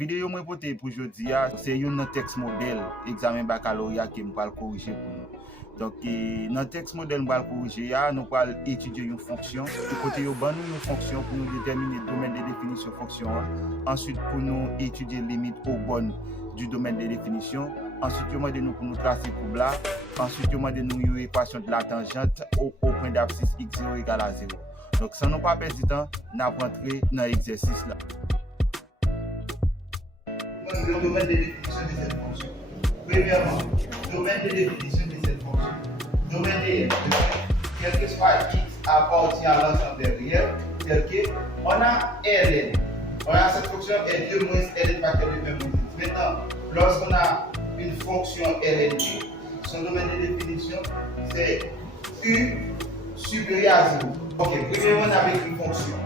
vidéo moi poté pour aujourd'hui, c'est un texte modèle examen baccalauréat qui me parle corriger pour nous. Donc, dans le texte modèle, nous allons corriger, nous allons étudier une fonction. De côté, nous allons une fonction pour nous déterminer le domaine de définition de fonction. Ensuite, pour nous étudier les limites au bon du domaine de définition. Ensuite, nous allons pour nous tracer pour là. Ensuite, nous allons nous une équation de la tangente au point d'abscisse x0 égale à 0. Donc, sans nous pas perdre du temps, nous allons rentrer dans l'exercice là. Le domaine de définition de cette fonction. Premièrement, domaine de définition de cette fonction. Domaine de quel que soit x appartient à l'ensemble des réels, tel que on a Ln. On a cette fonction L2 moins Ln facteur de 1 moins x. Maintenant, lorsqu'on a une fonction Ln, son domaine de définition c'est U supérieur à 0. Ok, premièrement, on a une fonction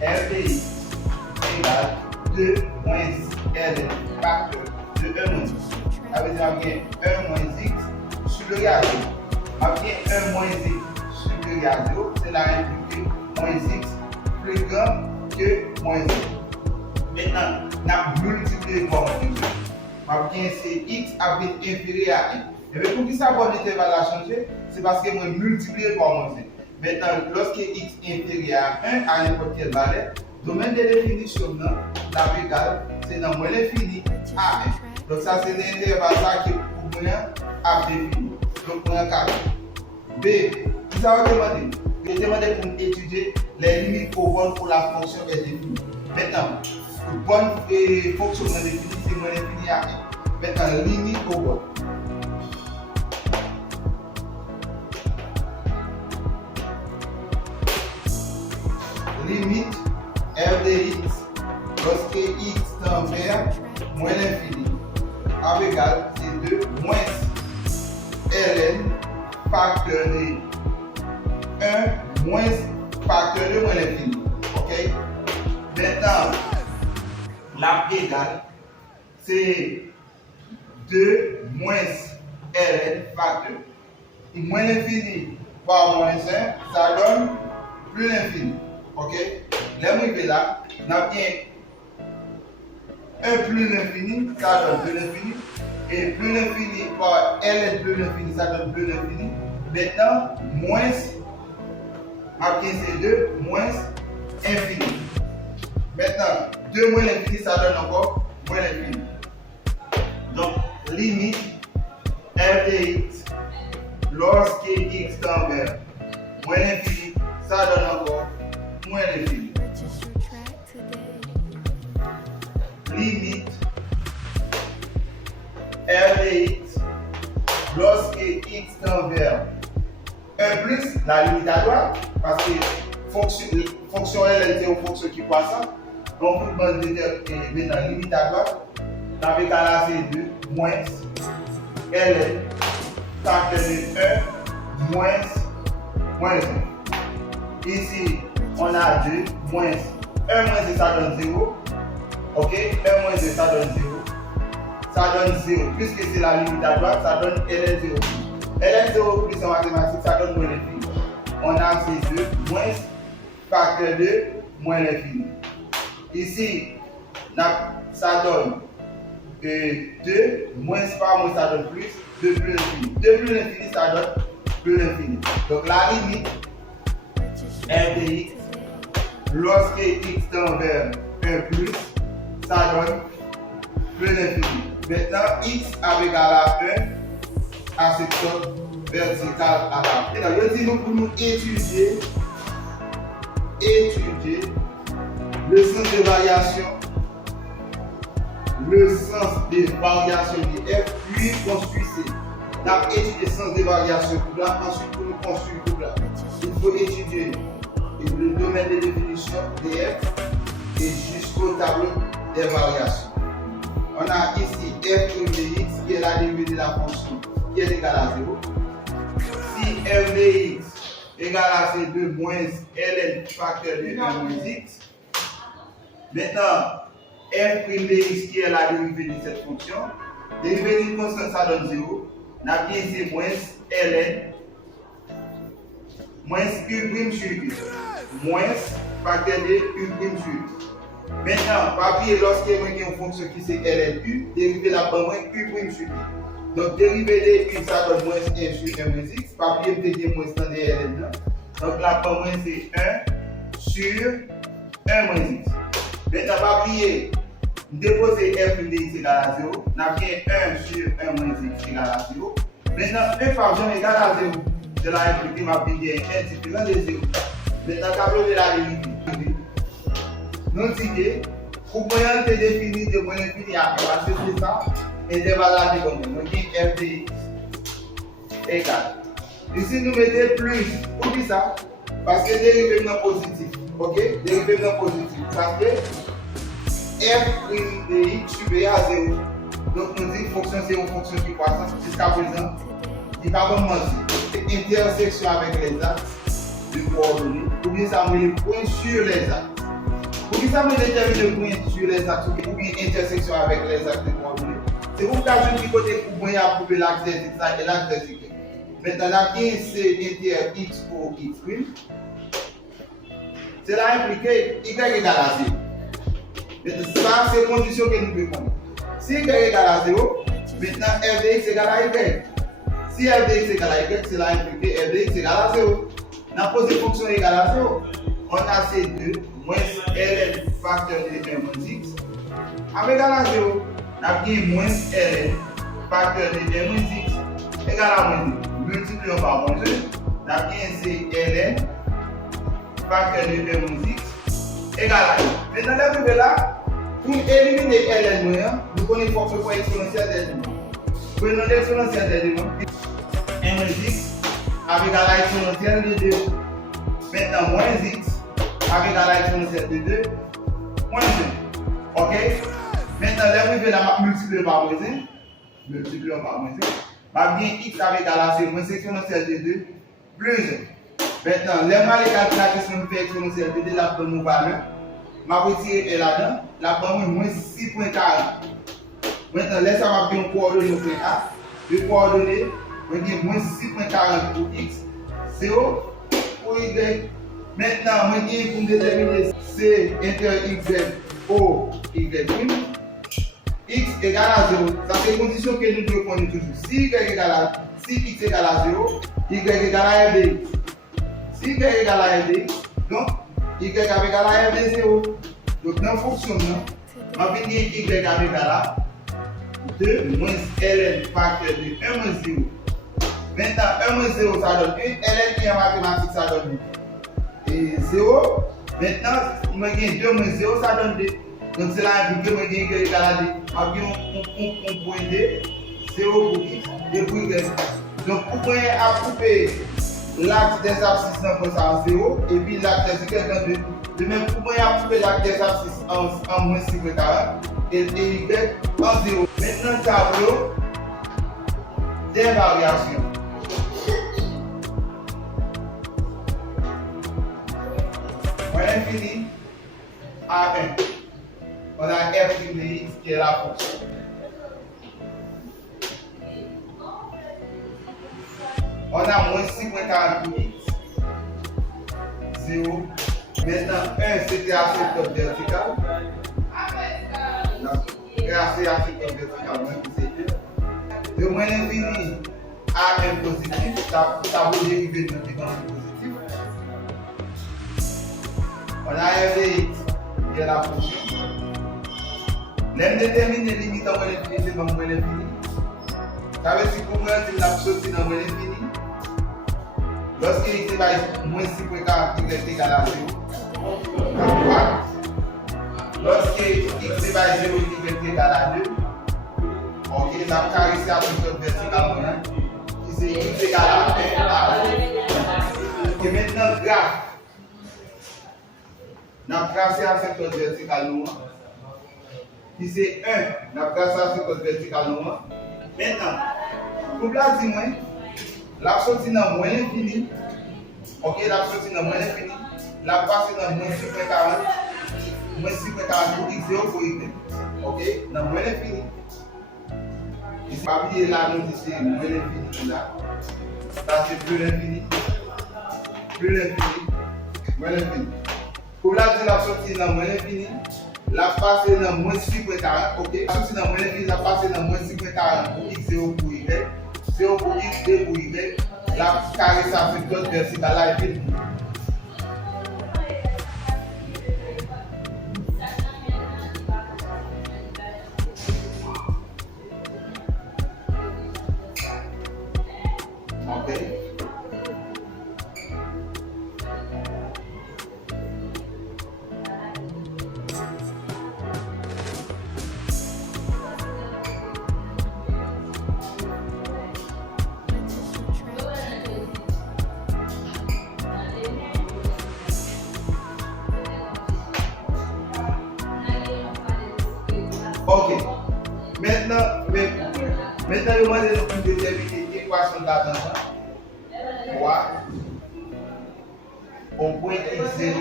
f de x égale 2 moins Ln facteur de 1 moins x. Ça veut dire 1 moins x supérieur à 0. Après 1 moins x supérieur à 0, c'est la impliquée moins x plus grand que moins 0. Maintenant, on a multiplié par moins 2. Après, c'est x avec inférieur à 1. Et bien, pour qui ça va l'intervalle à changer? C'est parce que moi multiplié par moins 1. Maintenant, lorsque x est inférieur à 1 à n'importe quelle valeur, domaine de définition, la égale, c'est dans moins l'infini à 1. Donc, ça, c'est l'intervalle qui est pour moyen à définir. Donc, on a 4. B, ça va demander. Je demande pour étudier les limites au bon pour la fonction est définie. Maintenant, bonne fonction est définie, c'est moins l'infini à 1. Maintenant, limite au bon. Limite f de x lorsque x tend vers moins l'infini. A égale, c'est 2 moins ln facteur de 1 moins facteur de moins l'infini. Ok? Maintenant, la égale, c'est 2 moins ln facteur. Et moins l'infini par moins 1, ça donne plus l'infini. Ok? L'arrivée là, on a bien 1 plus l'infini, ça donne plus l'infini. Et plus l'infini par ln plus l'infini, ça donne plus l'infini. Maintenant, moins, après c'est 2, moins infini. Maintenant, 2 moins l'infini, ça donne encore moins l'infini. Donc, limite f de x, lorsque x tend vers moins l'infini, ça donne encore moins l'infini. Limite f de x lorsque x tend vers 1 plus la limite à droite, parce que fonction L est une fonction qui croissante. Donc, pour maintenant la limite à droite, la égale c'est 2 moins Ln facteur de 1 moins 1. Ici, on a 2 moins 1 moins 2, ça donne 0. Ok, 1 moins 2, ça donne 0. Ça donne 0. Puisque c'est la limite à droite, ça donne ln 0 plus. Ln 0 plus en mathématiques, ça donne moins l'infini. On a ces 2 moins facteur de moins l'infini. Ici, ça donne 2 moins par moins, ça donne plus. 2 plus l'infini. 2 plus l'infini, ça donne plus l'infini. Donc la limite f de x, lorsque x tend vers 1 plus, ça donne plus l'infini. Maintenant, x égale à 1 à cette sorte verticale à la. Et donc, je dis nous pour nous étudier le sens de variation, de f, puis construire C. On a étudié le sens de variation pour là, ensuite pour nous construire pour là. Il faut étudier le domaine de définition de f et jusqu'au tableau des variations. On a ici f' de x qui est la dérivée de la fonction qui est égale à 0. Si f de x égale à c2 moins ln facteur de 1 moins x, maintenant f' de x qui est la dérivée de cette fonction, dérivée d'une constante ça donne 0. On a bien ici moins ln moins u' sur u, moins facteur de u' sur u. Maintenant, papier, lorsque moi j'ai une fonction qui c'est LNU, dérivé la banque moins U prime sur I. Donc, dérivé de U, ça donne moins 1 sur 1 moins X. Papier, me dit moins dans des LN. Donc, la banque moins c'est 1 sur 1 moins X. Maintenant, papier, déposer F de X égale à 0. N'a bien 1 sur 1 moins X égale à 0. Maintenant, 1 par Jean égale à 0. Je l'ai impliqué, ma vie est indifférent de 0. Maintenant, tableau de la dérivée. Nous disons, pour moyen de définir de moyen infini à parce que c'est ça, intervalle là de combien? Donc, f de x égale. Ici, nous mettons plus. Pour qui ça? Parce que dérivé non positif. Ok? Dérivé non positif. Parce que f' de x supérieur à 0. Donc, nous disons fonction c'est une fonction qui croissance jusqu'à présent. Il va commencer intersection avec les axes de coordonnées. Ou bien ça met le point sur les axes. Pour qui ça me détermine le point sur les axes ou bien intersection avec les axes de coordonnées. C'est pour ça que je dis côté pour moi à prouver l'axe des x et l'axe des y. Maintenant, la c'est inter x pour x'. Cela implique y égale à 0. Maintenant, ça c'est la condition que nous devons prendre. Si y égale à 0, maintenant f de x égale à y. Si f de x égale à y, cela implique f de x égale à 0. On a posé fonction égale à 0. On a C2 moins ln facteur de 1 moins x avec égal à 0. On a bien moins ln facteur de 1 moins x égale à moins 2. Multiplions par moins 2. On a bien C ln facteur de 1 moins x égale à 1. Maintenant, la nouvelle là, pour éliminer ln moins, nous connaissons force pour exponentielle d'élément. Prenons l'exponentielle d'élément 1 moins x avec égal à exponentielle de 2. Maintenant, moins x avec la exponentielle de 2, moins 2. Ok? Maintenant, l'arrivée là, multiplier par moins 1. Multiplions par moins 1. Bien x avec égal à 0, moins exponentielle de 2, plus 1. Maintenant, les mal égale la question de faire exponentielle de 2, la bonne nous valeur. Ma retirer est là-dedans, la bonne moins 6.40. Maintenant, laisse ça bien coordonner au point A. Le coordonner, on a moins 6.40 pour x, 0 pour y. Maintenant, moi, pour déterminer C inter x O y prime, x égale à 0. Ça, c'est la condition que nous devons connaître toujours. Si x égale à 0, y égale à f de x. Si y égale à f de x, donc y égale à f de 0. Donc, dans la fonction, on va venir y égale à 2 moins ln facteur de 1 moins 0. Maintenant, 1 moins 0, ça donne 1. ln qui est en mathématiques, ça donne 2. Et 0, maintenant, moi j'ai 2 moins 0, ça donne 2. Donc c'est là que moi j'ai égal à 2. On point 2, 0 pour x, 2 pour y. Donc pour moi, à couper l'axe des abscisses en 0, et puis l'axe des y en 2. De même, pour moi, à couper l'axe des abscisses en moins 6.40, et y en 0. Maintenant, tableau des variations. Moins infini à 1. On a f de x qui est la fonction. On a moins 6.40 pour x. 0. Maintenant, 1 c'était asymptote vertical. Grâce à asymptote vertical, moins c'est 2. De moins infini à 1 positif, ça vaut dériver de notre positif. On a f de x qui est la fonction. L'aime détermine les limites en moins l'infini, c'est dans moins l'infini. Ça veut dire pour moi, c'est l'absolu dans moins l'infini. Lorsque x est moins 6.40, y est égal à 0. Lorsque x est 0, y est égal à 2. Ok, ça va caresser à toute verticale. Ici, x est égal à 1. Ok, maintenant, graphe. Nous avons tracé à cette verticale noire. Qui c'est 1, nous avons tracé à cette verticale noire. Maintenant, pour la dire, l'absolu dans moins l'infini. Ok, l'absolu dans moins l'infini. La passe dans moins 6.40. Moins 6.40 pour x, 0 pour y. Ok, dans moins l'infini. Ici, pas oublier là, nous disons moins l'infini là. Ça c'est plus l'infini. Plus l'infini. Moins l'infini. Pour la dire l'absolu dans moins l'infini. la passe dans moins 6.40, ok? Si dans moins l'infini, la passe dans moins 6.40 pour x, 0 pour y, 0 pour x, 2 pour y, la carré ça fait d'autres verticales là et puis. Ok. Maintenant, je vais déterminer l'équation de la tangente. 3 au point x0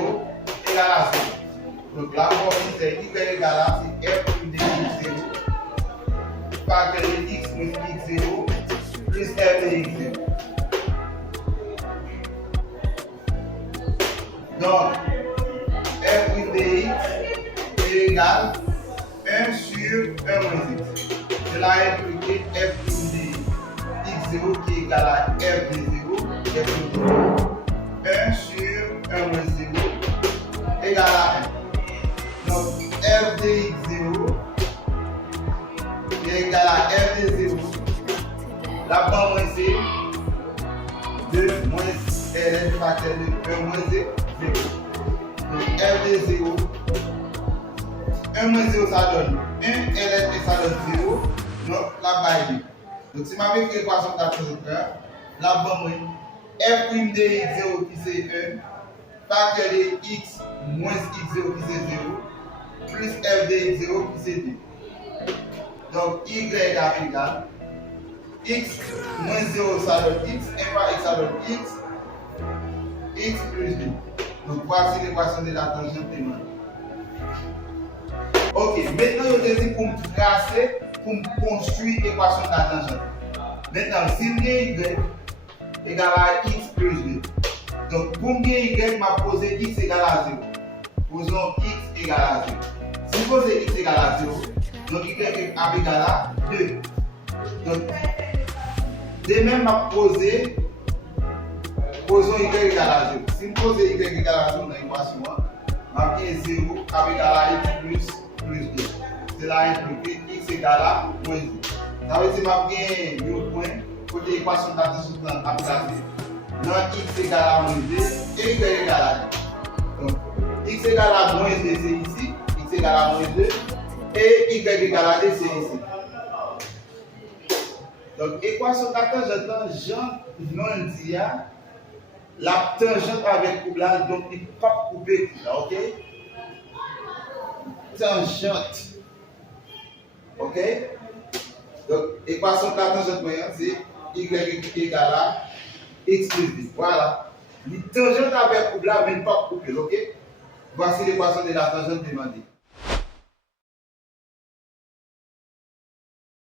égale à 0. Donc la formule c'est y égale à f de x0 facteur de x plus x0 plus f de x0. Donc f de x est égal 1 sur 1 moins x. Cela implique f de x0 qui est égal à f de 0, f de 0, 1 sur 1 moins 0 égale à 1. Donc f de x0 est égal à f de 0. La bas moins c, 2 moins ln facteur de 1 moins 0. Donc f de 0. 1 moins 0 ça donne 1, ln et ça donne 0. Donc la bas est 2. Donc si ma écrit l'équation de la tangente, la bas moins f' de x0 qui c'est 1, facteur de x moins x0 qui c'est 0, plus f de x0 qui c'est 2. Donc y égale x moins 0 ça donne x, 1 par x ça donne x plus 2. Donc voici l'équation de la tangente demandée. Ok, maintenant je vais pour me tracer, pour me construire l'équation de la tangente. Maintenant, si y égale à x plus 2. Donc pour me y, m'a posé x égale à 0. Posons x égale à 0. Si vous posez x égale à 0, donc y égale à 2. Donc, de même, m'a posé, posons y égale à 0. Si vous posez y égale à 0 dans l'équation, m'a bien 0 égale à x plus 2. Cela implique x égale à moins 2. Ça veut dire que m'a bien 2 points pour l'équation de la tangente à placer. Non, x égale à moins 2 et y égale à 2. Donc, x égale à moins 2 c'est ici, x égale à moins 2 et y égale à 2 c'est ici. Donc, équation de la tangente, non dit la tangente avec couplage, donc il ne peut pas couper, ok? Tangente, ok? Donc, équation de la tangente moyenne, c'est y égale à x plus 2. Voilà. Les tangentes avec couplage, mais ne pas couper, ok? Voici l'équation de la tangente demandée.